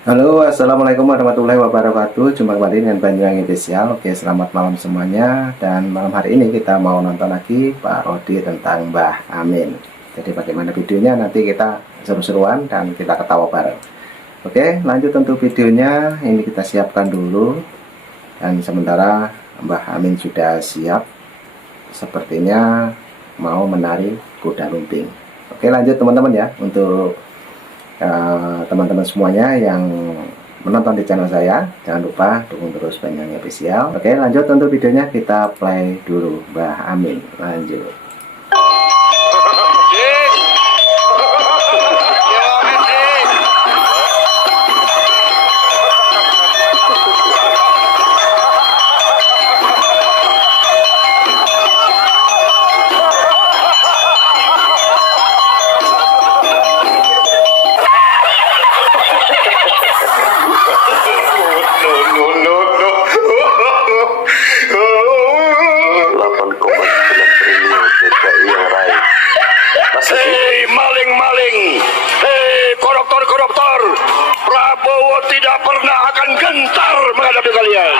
Halo, assalamualaikum warahmatullahi wabarakatuh. Jumpa kembali dengan Banyuwangi Official. Oke, selamat malam semuanya. Dan malam hari ini kita mau nonton lagi parodi tentang Mbah Amin. Jadi bagaimana videonya nanti kita seru-seruan dan kita ketawa bareng. Oke, lanjut untuk videonya. Ini kita siapkan dulu. Dan sementara Mbah Amin sudah siap, sepertinya mau menari kuda lumping. Oke, lanjut teman-teman ya untuk teman-teman semuanya yang menonton di channel saya, jangan lupa dukung terus Banyuwangi Official. Oke, lanjut untuk videonya, kita play dulu Mbah Amin. Lanjut. Hei maling-maling, hei koruptor-koruptor, Prabowo tidak pernah akan gentar menghadapi kalian.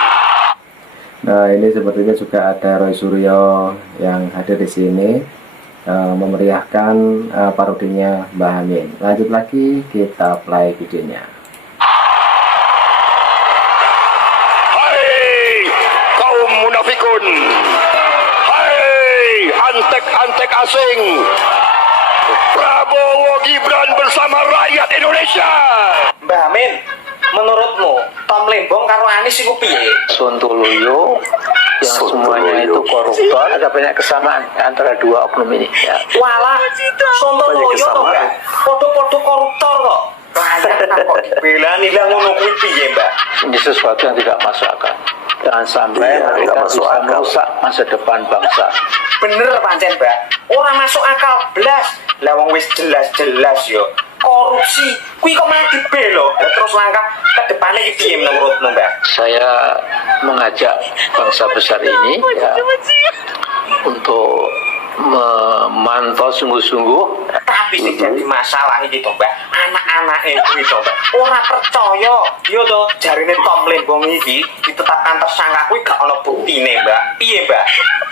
Nah, ini sepertinya juga ada Roy Suryo yang hadir di sini memeriahkan parodinya Mbah Amin. Lanjut lagi, kita play videonya. Hai kaum munafikun, hai antek-antek asing, Prabowo Gibran bersama rakyat Indonesia. Mbah Amin, menurutmu Tom Lembong karo Anies iku piye? Sontoloyo yang semuanya itu koruptor, ada banyak kesamaan antara dua oknum ini ya. Walah, Sontoloyo to, Mbak. Podo-podo koruptor kok. Rakyat kok dibelani lah ngono kuwi piye, Mbak? Ini sesuatu yang tidak masuk akal. Jangan sampai mereka bisa merusak masa depan bangsa. Bener pancen, Mbak. Ora masuk akal blas. Lah wong wis jelas-jelas yo korupsi. Kuwi kok malah dibelo. Lah terus langkah ke depannya iki piye menurutmu, Mbak? Saya mengajak bangsa besar ini ya, untuk memantau sungguh-sungguh. Tapi sing jadi masalah iki to, Mbak. Anak-anake kuwi to, Mbak. Ora percaya. Yo to, jarine Tom Lembong iki ditetapkan tersangka kuwi gak ono buktine, Mbak. Piye, Mbak?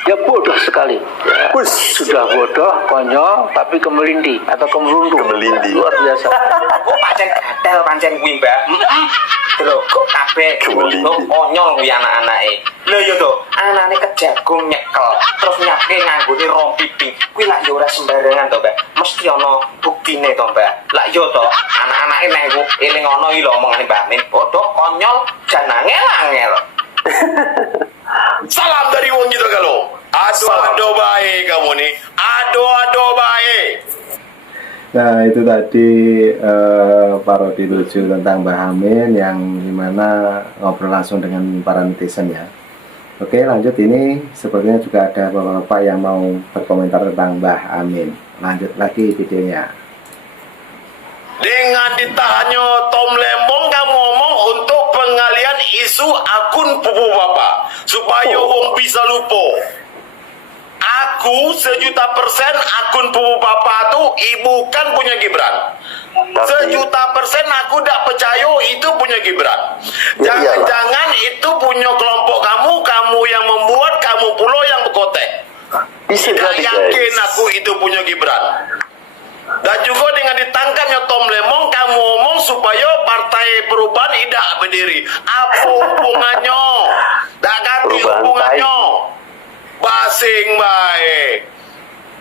Ya bodoh sekali ya. Sudah bodoh, konyol, tapi kemelindi atau kemerundung. Luar biasa. Kok pancen gatel pancen kuwi, Mbak. Lho, kok kabeh konyol kuwi anak-anake. Lho yo to, anake kejagung nyekel, terus nyapke nganggone rompi pink. Kuwi lak yo ora sembarangan to, Mbak. Mesti ana buktine to, Mbak. Lak yo to, anak-anake nek eling ngono iki lho omongane Mbak Min. Bodoh, konyol, jan angel-angel. Salam dari wong gitu kalau. Ado-ado baik kamu nih. Ado-ado baik. Nah, itu tadi parodi lucu tentang Mbah Amin yang dimana ngobrol langsung dengan para netizen ya. Oke, lanjut. Ini sepertinya juga ada bapak-bapak yang mau berkomentar tentang Mbah Amin. Lanjut lagi videonya. Dengan ditahannya Tom Lembong kamu ngomong untuk pengalian isu akun pupu bapak supaya wong bisa lupa. Aku 1.000.000% akun pupu bapak tuh bukan punya Gibran. 1.000.000% aku tidak percaya itu punya Gibran. Jangan-jangan itu punya kelompok kamu yang membuat, kamu pula yang berkotek. Tidak yakin aku itu punya Gibran. Dan juga dengan ditangkapnya Tom Lembong, kamu ngomong supaya Partai Perubahan tidak berdiri. Apa hubungannya? Tak ganti hubungannya. Basing baik.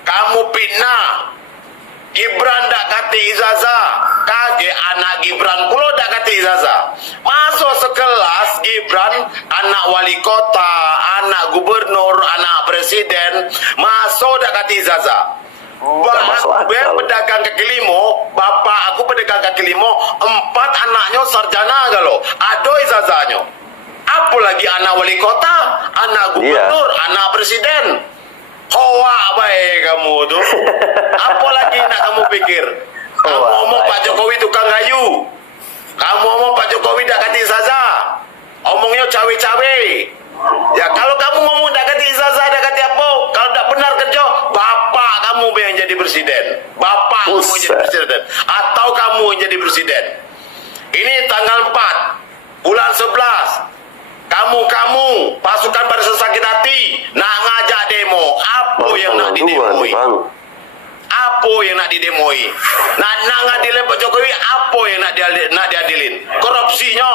Kamu fitnah. Gibran tak kati ijazah. Kage anak Gibran pula tak kati ijazah. Masuk sekelas Gibran, anak wali kota, anak gubernur, anak presiden, masuk tak kati ijazah. Aku pedagang kaki limo, bapak aku pedagang kaki limo, 4 anaknya sarjana kalau ada ijazahnya. Apalagi anak wali kota, anak gubernur, anak presiden. Hoa baik kamu tuh. Apalagi nak kamu pikir? Kamu ngomong Pak Jokowi tukang kayu. Kamu ngomong Pak Jokowi tak kati ijazah. Omongnya cawe-cawe. Ya kalau kamu ngomong tak kati ijazah, tak kati apa, kalau tak benar kerja, bapak kamu yang jadi presiden. Bapak kamu yang jadi presiden. Atau kamu yang jadi presiden. Ini tanggal 4 bulan 11. Kamu pasukan Barisan Sakit Hati nak ngajak demo. Apa yang nak didemoi? Apa yang nak didemoi? Nak ngadilin Pak Jokowi, apa yang nak diadilin? Korupsinya.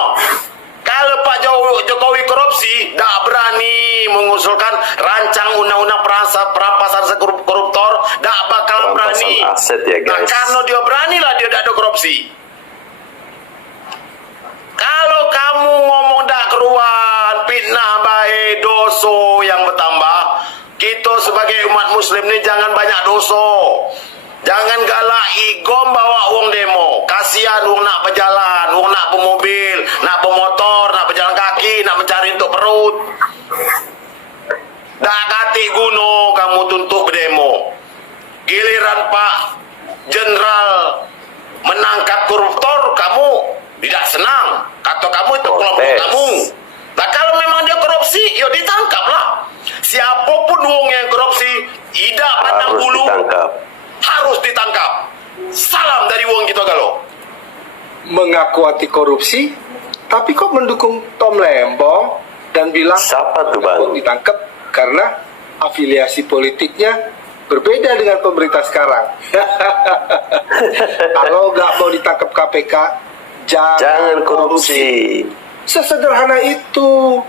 Kalau Pak Jokowi korupsi, tak berani mengusulkan rancang undang-undang perampasan koruptor, tak bakal berani. Aset ya, guys. Nah, karena dia beranilah dia tak ada korupsi. Kalau kamu ngomong dak keruan, fitnah baik, dosa yang bertambah. Kita sebagai umat muslim ni jangan banyak dosa. Jangan galak igom bawa uang demo. Kasihan uang nak berjalan, uang nak bermobil, nak bermotor, nak berjalan kaki, nak mencari untuk perut. Dak kati guno kamu tuntut berdemo. Giliran Pak Jenderal menangkap koruptor, kamu tidak senang. Kata kamu itu kelompok kamu. Nah kalau memang dia korupsi, ya ditangkaplah. Siapapun wong yang korupsi, tidak pandang bulu, harus ditangkap. Salam dari wong kita galau. Mengaku anti korupsi, tapi kok mendukung Tom Lembong dan bilang siapa tuh Bang? Ditangkap karena afiliasi politiknya berbeda dengan pemerintah sekarang. Kalau nggak mau ditangkap KPK, jangan korupsi. Sesederhana itu.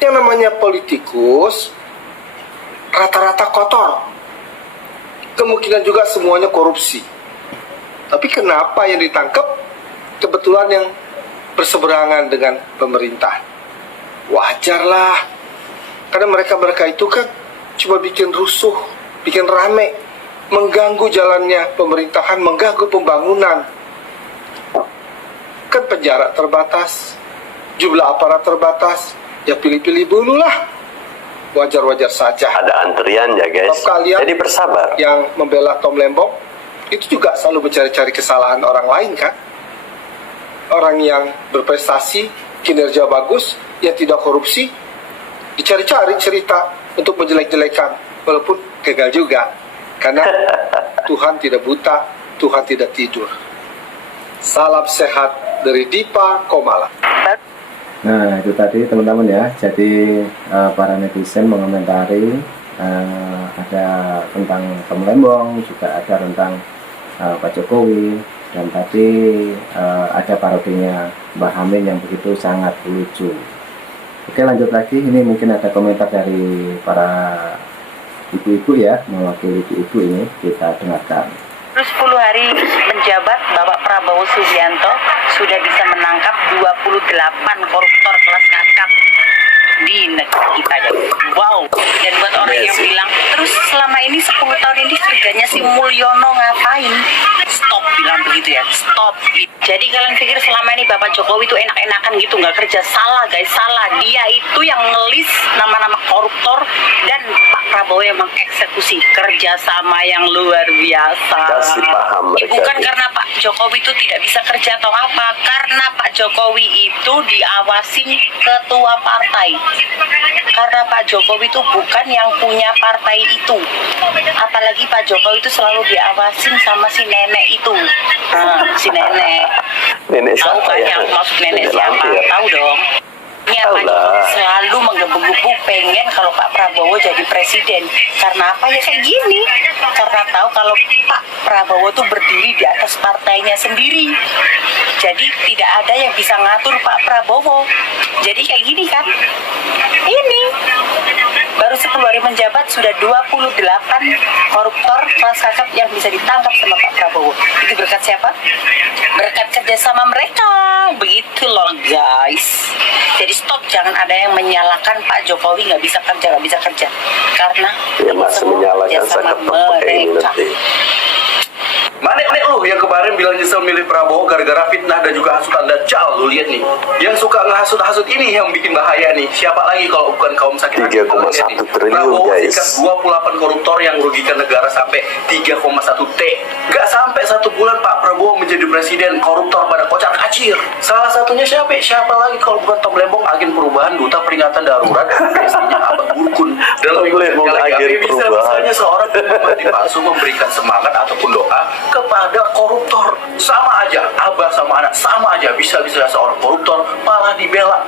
Yang namanya politikus rata-rata kotor. Kemungkinan juga semuanya korupsi. Tapi kenapa yang ditangkap kebetulan yang berseberangan dengan pemerintah? Wajarlah. Karena mereka itu kan cuma bikin rusuh, bikin rame, mengganggu jalannya pemerintahan, mengganggu pembangunan. Kan penjara terbatas, jumlah aparat terbatas. Ya pilih-pilih dulu lah. Wajar-wajar saja. Ada antrian ya guys. Kalian jadi bersabar. yang membela Tom Lembong itu juga selalu mencari-cari kesalahan orang lain kan. Orang yang berprestasi, kinerja bagus, yang tidak korupsi, dicari-cari cerita untuk menjelek-jelekan. Walaupun gagal juga. Karena Tuhan tidak buta, Tuhan tidak tidur. Salam sehat dari Dipa Komala. Nah itu tadi teman-teman ya. Jadi para netizen mengomentari ada tentang Tom Lembong, juga ada tentang Pak Jokowi, dan tadi ada parodinya Mbah Amin yang begitu sangat lucu. Oke lanjut lagi, ini mungkin ada komentar dari para ibu-ibu ya, mewakili ibu-ibu ini, kita dengarkan. Terus 10 hari menjabat, Bapak Prabowo Subianto sudah bisa menangkap 28 koruptor kelas kakap di negeri kita ya. Wow. Dan buat orang yang bilang, terus selama ini 10 tahun ini kerjanya si Mulyono ngapain? Stop bilang begitu ya, stop. Jadi kalian pikir selama ini Bapak Jokowi itu enak-enakan gitu, nggak kerja? Salah guys, salah. Dia itu yang ngelis nama-nama koruptor dan Pak Prabowo yang mengeksekusi. Kerjasama yang luar biasa. Kasih paham mereka. Bukan karena Pak Jokowi itu tidak bisa kerja atau apa, karena Pak Jokowi itu diawasin ketua partai. Karena Pak Jokowi itu bukan yang punya partai itu. Apalagi Pak Jokowi itu selalu diawasin sama si nenek itu. Nah, si nenek. Nenek Tahu siapa kan ya? yang maksud nenek Nenek siapa? lampir. Tahu dong. Ya, Pak Jokowi selalu menggebu-gebu pengen kalau Pak Prabowo jadi presiden. Karena apa ya kayak gini? Karena tahu kalau Pak Prabowo tuh berdiri di atas partainya sendiri. Jadi tidak ada yang bisa ngatur Pak Prabowo. Jadi kayak gini kan? Ini baru 10 hari menjabat sudah 28 koruptor kelas kakap yang bisa ditangkap sama Pak Prabowo. Itu berkat siapa? Berkat kerjasama mereka. Begitu loh guys. Jadi stop, jangan ada yang menyalahkan Pak Jokowi nggak bisa kerja. Karena Ya masih menyalahkan kerjasama sangat pakai ini mereka. nanti. Mana lu yang kemarin bilang nyesel milih Prabowo gara-gara fitnah dan juga hasutan Dajjal. Lu lihat nih, yang suka ngehasut-hasut ini yang bikin bahaya nih. Siapa lagi kalau bukan kaum sakit hati? 3,1 triliun, Prabowo guys. sikat 28 koruptor yang merugikan negara sampai 3,1 T. Gak sampai 1 bulan Pak Prabowo menjadi presiden, koruptor pada kocar kacir. Salah satunya siapa? Siapa lagi kalau bukan Tom Lembong, agen perubahan, duta peringatan darurat, istrinya Abad Burkun. Dalam Tom Lembong, agen bisa perubahan. misalnya seorang mati palsu memberikan semangat ataupun doa kepada koruptor. Sama aja, abah sama anak sama aja, bisa-bisa seorang koruptor malah dibela.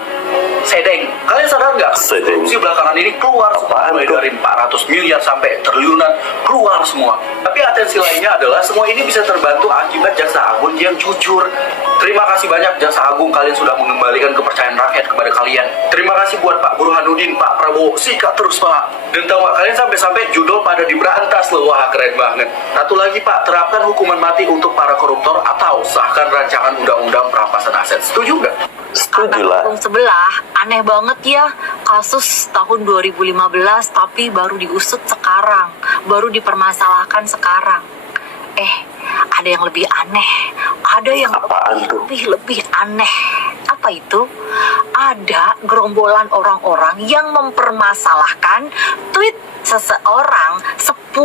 Sedeng, kalian sadar nggak? Sedeng. Korupsi belakangan ini keluar semua, Apaan mulai tuh? dari 400 miliar sampai triliunan, keluar semua. Tapi atensi lainnya adalah semua ini bisa terbantu akibat Jaksa Agung yang jujur. Terima kasih banyak Jaksa Agung, kalian sudah mengembalikan kepercayaan rakyat kepada kalian. Terima kasih buat Pak Burhanuddin, Pak Prabowo, sikat terus Pak. Dan tahu nggak, kalian sampai-sampai judul pada diberantas loh, wah keren banget. Satu lagi Pak, terapkan hukuman mati untuk para koruptor atau sahkan rancangan undang-undang perampasan aset. Setuju nggak? Setuju lah. Kampung sebelah, aneh banget ya, kasus tahun 2015 tapi baru diusut sekarang, baru dipermasalahkan sekarang. Ada yang lebih aneh, ada yang Apaan tuh? lebih aneh. Apa itu? Ada gerombolan orang-orang yang mempermasalahkan tweet seseorang 10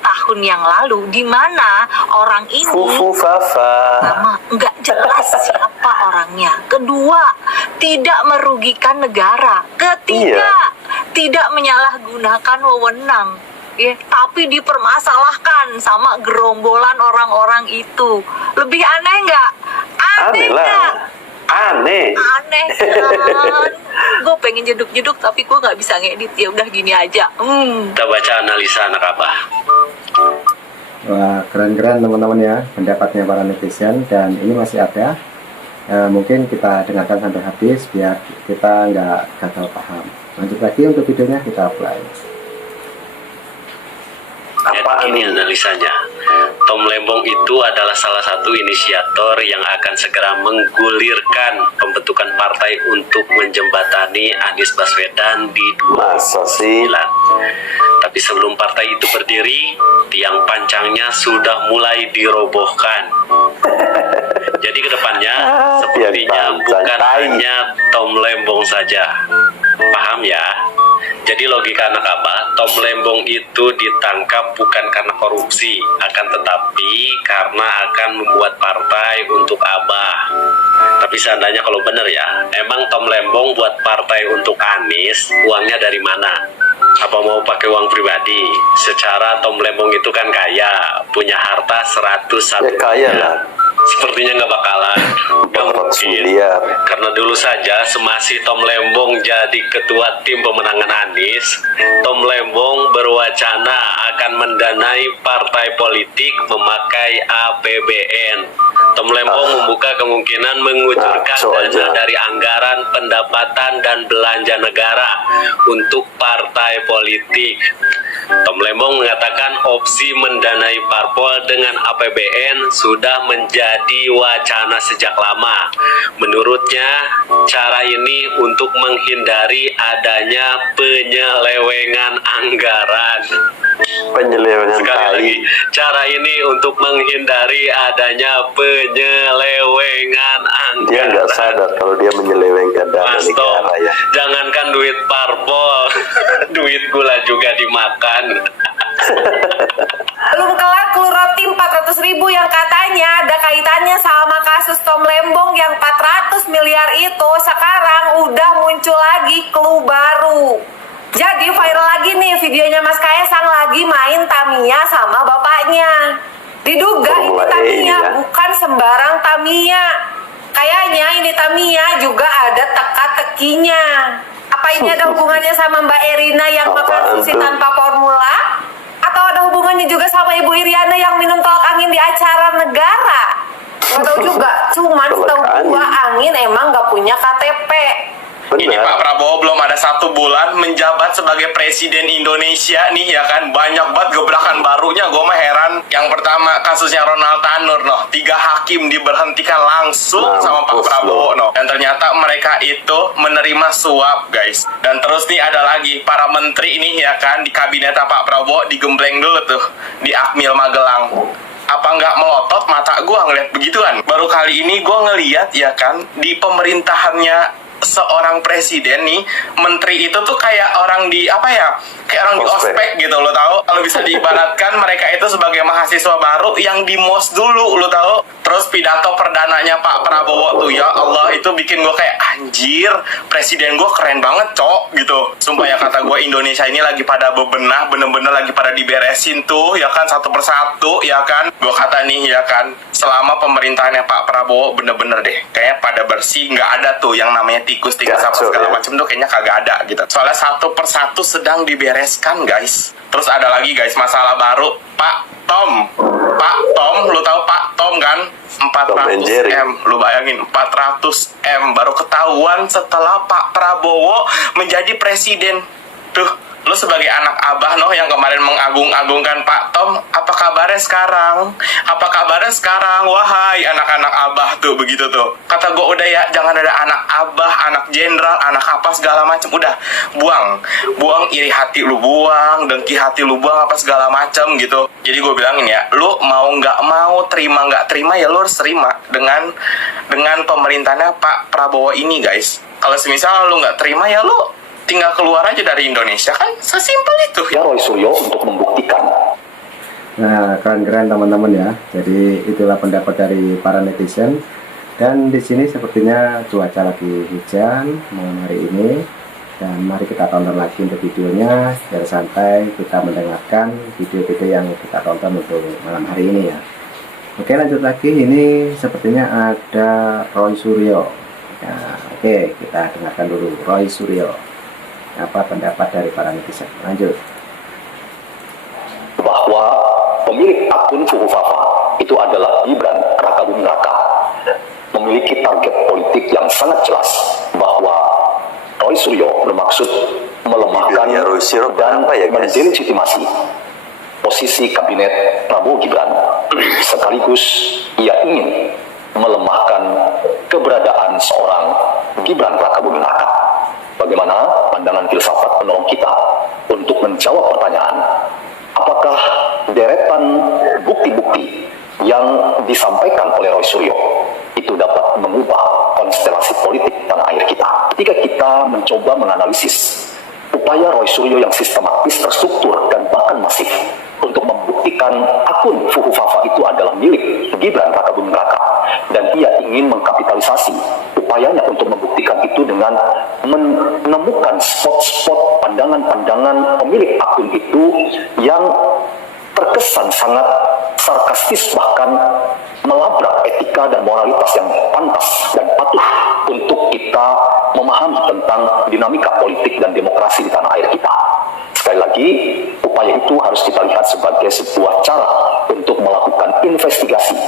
tahun yang lalu, di mana orang ini Fufu Fafa. pertama, nggak jelas siapa orangnya. Kedua, tidak merugikan negara. Ketiga, tidak menyalahgunakan wewenang. Tapi dipermasalahkan sama gerombolan orang-orang itu. Lebih aneh nggak? Aneh lah. nggak? Aneh. Aneh kan? Gue pengen jeduk-jeduk tapi gue nggak bisa ngedit. Ya udah gini aja. Kita baca analisa anak abah. Wah, keren-keren teman-teman ya pendapatnya para netizen, dan ini masih ada. Mungkin kita dengarkan sampai habis biar kita nggak gagal paham. Lanjut lagi untuk videonya, kita play. Apaan Ini ini? analisanya. Tom Lembong itu adalah salah satu inisiator yang akan segera menggulirkan pembentukan partai untuk menjembatani Anies Baswedan di Masa sih? 2009. Tapi sebelum partai itu berdiri, tiang pancangnya sudah mulai dirobohkan. Jadi kedepannya sepertinya pancang bukan tai. hanya Tom Lembong saja. Paham ya? Jadi logika anak abah, Tom Lembong itu ditangkap bukan karena korupsi, akan tetapi karena akan membuat partai untuk abah. Tapi seandainya kalau benar ya, emang Tom Lembong buat partai untuk Anies, uangnya dari mana? Apa mau pakai uang pribadi? Secara Tom Lembong itu kan kaya, punya harta 101 Ya kaya lah. Sepertinya nggak bakalan. Nggak 400 mungkin. miliar. Karena dulu saja semasi Tom Lembong jadi ketua tim pemenangan Anies, Tom Lembong berwacana akan mendanai partai politik memakai APBN. Tom Lembong membuka kemungkinan mengucurkan Ngaco dana aja. dari anggaran pendapatan dan belanja negara untuk partai politik. Tom Lembong mengatakan opsi mendanai parpol dengan APBN sudah menjadi wacana sejak lama. Menurutnya, cara ini untuk menghindari adanya penyelewengan anggaran. Penyelewengan Sekali lagi, kali. cara ini untuk menghindari adanya penyelewengan anggaran. Dia nggak sadar kalau dia menyelewengkan dana Mas Tom, negara ya. jangankan duit parpol, duit gula juga dimakan. Belum kelar clue roti 400.000 yang katanya ada kaitannya sama kasus Tom Lembong yang 400 miliar itu, sekarang udah muncul lagi clue baru. Jadi viral lagi nih videonya Mas Kaisang lagi main Tamiya sama bapaknya. Diduga ini Formula E Tamiya, ya. bukan sembarang Tamiya. Kayaknya ini Tamiya juga ada teka-tekinya. Apa ini ada hubungannya sama Mbak Erina yang makan Apaan sushi tuh? tanpa formula? Atau ada hubungannya juga sama Ibu Iriana yang minum tolak angin di acara negara? Nggak tahu juga, cuman Tolak setahu angin. gua angin emang nggak punya KTP. Ini Pak Benar. Prabowo belum ada 1 bulan menjabat sebagai presiden Indonesia nih ya kan, banyak banget gebrakan barunya. Gue mah heran. Yang pertama kasusnya Ronald Tanur noh, 3 hakim diberhentikan langsung sama Pak Mampus Prabowo lo. noh. Dan ternyata mereka itu menerima suap guys. Dan terus nih ada lagi para menteri ini ya kan, di kabinet Pak Prabowo digembleng dulu tuh di Akmil Magelang. Apa nggak melotot mata gue ngeliat begituan? Baru kali ini gue ngeliat ya kan di pemerintahannya seorang presiden nih, menteri itu tuh kayak orang di apa ya, kayak orang di ospek gitu, lo tahu. Kalau bisa diibaratkan mereka itu sebagai mahasiswa baru yang di mos dulu, lo tahu. Terus pidato perdananya Pak Prabowo tuh, ya Allah, itu bikin gue kayak anjir, presiden gue keren banget cok gitu. Sumpah ya, kata gue Indonesia ini lagi pada bebenah, bener-bener lagi pada diberesin tuh ya kan, satu persatu ya kan. Gue kata nih ya kan, selama pemerintahannya Pak Prabowo bener-bener deh kayaknya pada bersih, nggak ada tuh yang namanya tikus-tikus apa segala macam tuh, kayaknya kagak ada gitu. Soalnya satu persatu sedang dibereskan guys. Terus ada lagi guys masalah baru, Pak Tom, lu tahu Pak Tom kan? 400M, lu bayangin 400M baru ketahuan setelah Pak Prabowo menjadi presiden. Tuh, lu sebagai anak abah noh yang kemarin mengagung-agungkan Pak Tom, apa kabarnya sekarang? Apa kabarnya sekarang? Wahai anak-anak abah tuh, begitu tuh. Kata gue udah ya, jangan ada anak abah, anak jenderal, anak apa segala macem. Udah, buang iri hati lu, buang dengki hati lu, buang apa segala macem gitu. Jadi gue bilangin ya, lu mau nggak mau, terima nggak terima ya lu harus terima dengan pemerintahnya Pak Prabowo ini guys. Kalau semisal lu nggak terima ya lu tinggal keluar aja dari Indonesia, kan sesimpel itu. Ya Roy Suryo untuk membuktikan. Nah, keren-keren teman-teman ya. Jadi itulah pendapat dari para netizen. Dan di sini sepertinya cuaca lagi hujan malam hari ini. Dan mari kita tonton lagi untuk videonya biar santai kita mendengarkan video-video yang kita tonton untuk malam hari ini ya. Oke, lanjut lagi. Ini sepertinya ada Roy Suryo. Nah, oke, kita dengarkan dulu Roy Suryo. Apa pendapat dari para netizen? Lanjut. Bahwa pemilik akun Fuhufafa itu adalah Gibran Rakabuming Raka, memiliki target politik yang sangat jelas bahwa Roy Suryo bermaksud melemahkan dan mendelegitimasi posisi kabinet Prabowo Gibran. Sekaligus ia ingin melemahkan keberadaan seorang Gibran Rakabuming Raka. Bagaimana pandangan filsafat penolong kita untuk menjawab pertanyaan, apakah deretan bukti-bukti yang disampaikan oleh Roy Suryo itu dapat mengubah konstelasi politik tanah air kita? Ketika kita mencoba menganalisis upaya Roy Suryo yang sistematis, terstruktur, dan bahkan masif untuk membuktikan akun Fuhufafa itu adalah milik Gibran Rakabuming Raka, dan ia ingin mengkapitalisasi upayanya untuk membuktikan itu dengan menemukan spot-spot pandangan-pandangan pemilik akun itu yang terkesan sangat sarkastis, bahkan melabrak etika dan moralitas yang pantas dan patuh untuk kita memahami tentang dinamika politik dan demokrasi di tanah air kita. Sekali lagi, upaya itu harus kita lihat sebagai sebuah cara untuk melakukan investigasi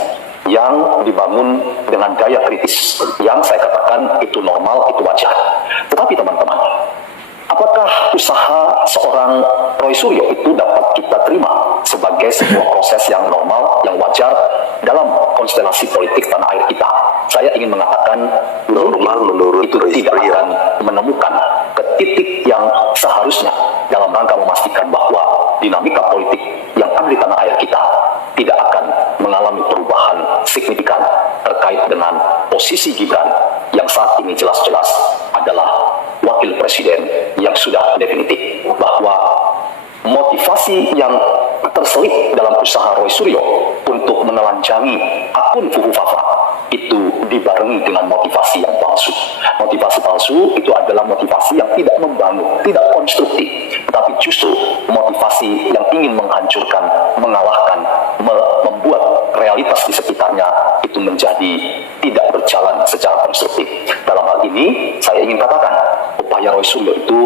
yang dibangun dengan daya kritis, yang saya katakan itu normal, itu wajar. Tetapi teman-teman, apakah usaha seorang Roy Suryo itu dapat kita terima sebagai sebuah proses yang normal, yang wajar dalam konstelasi politik tanah air kita? Saya ingin mengatakan normal menurut itu tidak akan menemukan ke titik yang seharusnya dalam rangka memastikan bahwa dinamika politik yang ada di tanah air kita tidak akan mengalami perubahan signifikan terkait dengan posisi Gibran yang saat ini jelas-jelas adalah wakil presiden yang sudah definitif, bahwa motivasi yang terselip dalam usaha Roy Suryo untuk menelanjangi akun Fuhufafa itu dibarengi dengan motivasi yang palsu. Motivasi palsu itu adalah motivasi yang tidak membangun, tidak konstruktif, tetapi justru motivasi yang ingin menghancurkan, mengalahkan, membuat realitas di sekitarnya itu menjadi tidak berjalan secara konstruktif. Dalam hal ini, saya ingin katakan, upaya Roy Suryo itu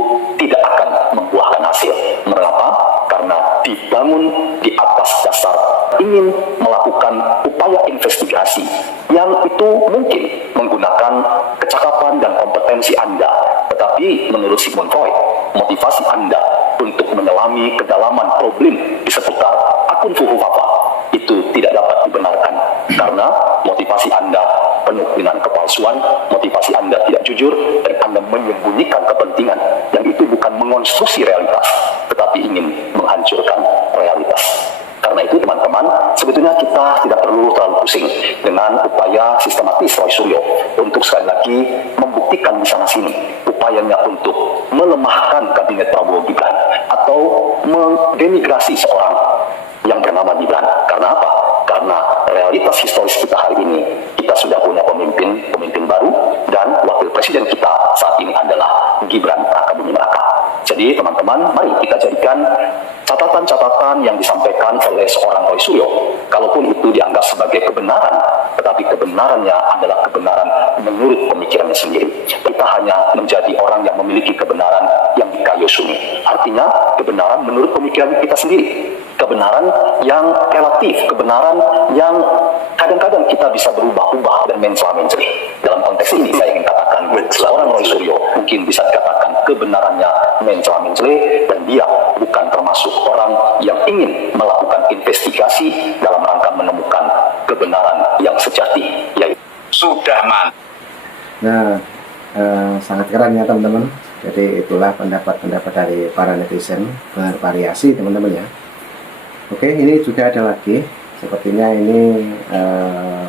tidak akan membuahkan hasil. Mengapa? Karena dibangun di atas dasar ingin melakukan upaya investigasi yang itu mungkin menggunakan kecakapan dan kompetensi Anda. Tetapi menurut Sigmund Freud, motivasi Anda untuk menyelami kedalaman problem di seputar akun Fuhufafa itu tidak dapat dibenarkan, karena motivasi Anda penuh dengan kepalsuan, motivasi Anda tidak jujur, dan Anda menyembunyikan kepentingan yang itu bukan mengonstruksi realitas, tetapi ingin menghancurkan realitas. Karena Karena itu teman-teman, sebetulnya kita tidak perlu terlalu pusing dengan upaya sistematis Roy Suryo untuk sekali lagi membuktikan di sana sini upayanya untuk melemahkan kabinet Prabowo Gibran atau mendenigrasi seorang yang bernama Gibran. Karena apa? Karena realitas historis kita hari ini, kita sudah punya pemimpin baru, dan wakil presiden kita saat ini adalah Gibran Rakabuming Raka. Jadi teman-teman, mari kita jadikan catatan-catatan yang disampaikan oleh seorang Roy Suryo, kalaupun itu dianggap sebagai kebenaran, tetapi kebenarannya adalah kebenaran menurut pemikirannya sendiri. Kita hanya menjadi orang yang memiliki kebenaran yang dikayosuni. Artinya, kebenaran menurut pemikiran kita sendiri. Kebenaran yang relatif, kebenaran yang kadang-kadang kita bisa berubah-ubah dan mencela-mencela. Dalam konteks ini saya ingin katakan, seorang Roy Suryo mungkin bisa dikatakan kebenarannya mencela-mencela, dan dia bukan termasuk orang yang ingin melakukan investigasi dalam rangka menemukan kebenaran yang sejati, yaitu Sudah man. Nah, sangat keren ya teman-teman. Jadi itulah pendapat-pendapat dari para netizen, bervariasi teman-teman ya. Oke, ini juga ada lagi. Sepertinya ini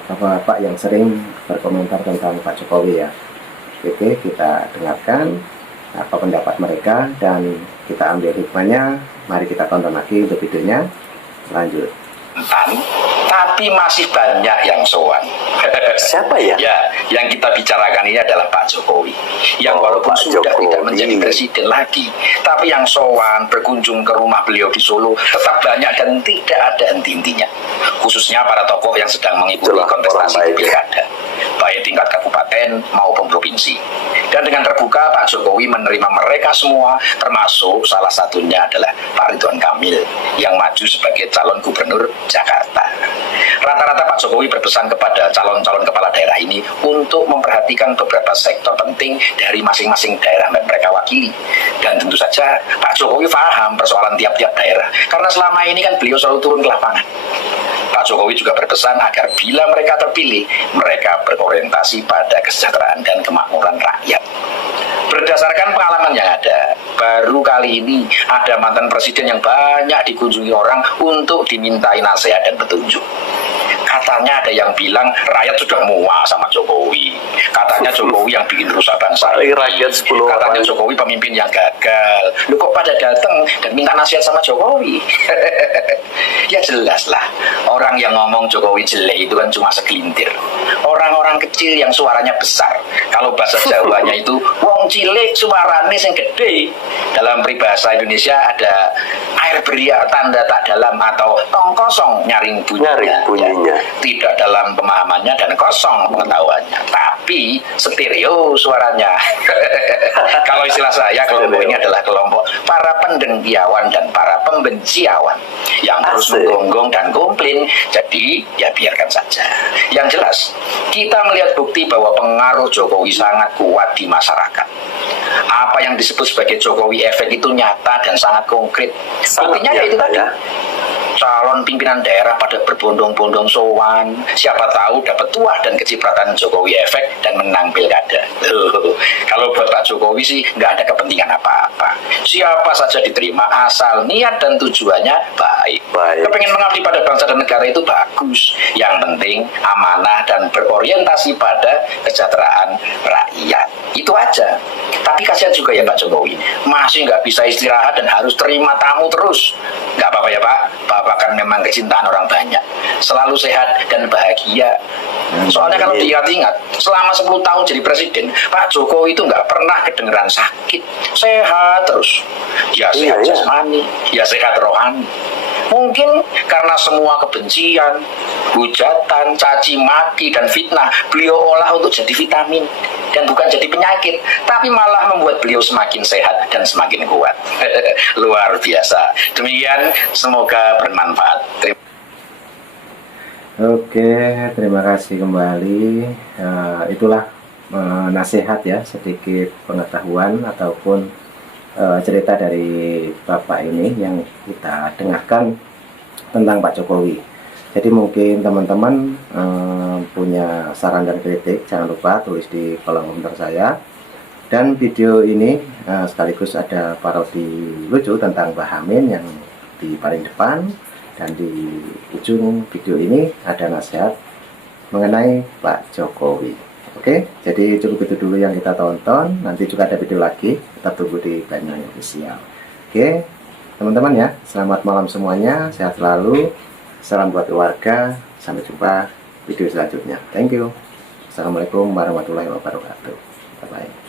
bapak-bapak yang sering berkomentar tentang Pak Jokowi ya. Oke, kita dengarkan apa pendapat mereka dan kita ambil hikmahnya. Mari kita tonton lagi untuk videonya. Lanjut. Tapi masih banyak yang sowan. Siapa ya? Ya, yang kita bicarakan ini adalah Pak Jokowi, yang walaupun Pak sudah Jokowi. tidak menjadi presiden lagi, tapi yang sowan berkunjung ke rumah beliau di Solo tetap banyak dan tidak ada henti-hentinya. Khususnya para tokoh yang sedang mengikuti Itulah kontestasi orang baik. pilkada, baik tingkat kabupaten maupun provinsi. Dan dengan terbuka Pak Jokowi menerima mereka semua, termasuk salah satunya adalah Pak Ridwan Kamil yang maju sebagai calon gubernur Jakarta. Rata-rata Pak Jokowi berpesan kepada calon-calon kepala daerah ini untuk memperhatikan beberapa sektor penting dari masing-masing daerah yang mereka wakili. Dan tentu saja Pak Jokowi paham persoalan tiap-tiap daerah, karena selama ini kan beliau selalu turun ke lapangan. Pak Jokowi juga berpesan agar bila mereka terpilih, mereka berorientasi pada kesejahteraan dan kemakmuran rakyat. Berdasarkan pengalaman yang ada, baru kali ini ada mantan presiden yang banyak dikunjungi orang untuk dimintai nasihat dan petunjuk. Katanya ada yang bilang rakyat sudah muak sama Jokowi. Katanya Jokowi yang bikin rusak bangsa ini. Rakyat 10 Katanya orang. Jokowi pemimpin yang gagal. Lu kok pada datang dan minta nasihat sama Jokowi? Ya jelas lah, orang yang ngomong Jokowi jelek itu kan cuma segelintir. Orang-orang kecil yang suaranya besar. Kalau bahasa Jawanya itu wong cilik suarane sing gede. Dalam peribahasa Indonesia ada air beria tanda tak dalam atau tong kosong nyaring bunyinya. Nyaring bunyinya. Ya, tidak dalam pemahamannya dan kosong pengetahuannya, tapi stereo suaranya. Kalau istilah saya, kelompok ini adalah kelompok para pendengkiawan dan para pembenciawan yang terus Asik. menggonggong dan komplain. Jadi ya biarkan saja. Yang jelas, kita melihat bukti bahwa pengaruh Jokowi sangat kuat di masyarakat. Apa yang disebut sebagai Jokowi efek itu nyata dan sangat konkret. Sangat Buktinya yaitu nyata, tadi. ya. Calon pimpinan daerah pada berbondong-bondong sowan, siapa tahu dapat tuah dan kecipratan Jokowi efek dan menang pilkada. Kalau buat Pak Jokowi sih nggak ada kepentingan apa-apa. Siapa saja diterima asal niat dan tujuannya baik. Kepengen mengabdi pada bangsa dan negara itu bagus. Yang penting amanah dan berorientasi pada kesejahteraan rakyat. Itu aja. Tapi kasihan juga ya Pak Jokowi, masih nggak bisa istirahat dan harus terima tamu terus. Nggak apa-apa ya Pak, Bapak kan memang kecintaan orang banyak. Selalu sehat dan bahagia. Soalnya kalau diingat-ingat, selama 10 tahun jadi presiden, Pak Jokowi itu nggak pernah kedengeran sakit. Sehat terus. Ya sehat Iya. jasmani, ya sehat rohani. Mungkin karena semua kebencian, hujatan, caci maki, dan fitnah beliau olah untuk jadi vitamin dan bukan jadi penyakit, tapi malah membuat beliau semakin sehat dan semakin kuat. Luar biasa. Demikian, semoga bermanfaat. Oke, terima kasih kembali. Itulah nasihat ya, sedikit pengetahuan ataupun cerita dari Bapak ini yang kita dengarkan tentang Pak Jokowi. Jadi mungkin teman-teman punya saran dan kritik, jangan lupa tulis di kolom komentar saya. Dan video ini sekaligus ada parodi lucu tentang Mbah Amin yang di paling depan. Dan di ujung video ini ada nasihat mengenai Pak Jokowi. Oke, jadi cukup itu dulu yang kita tonton. Nanti juga ada video lagi, tetap tunggu di Banyuwangi Official. Oke, teman-teman ya, selamat malam semuanya, sehat selalu, salam buat keluarga, sampai jumpa video selanjutnya. Thank you. Assalamualaikum warahmatullahi wabarakatuh. Bye bye.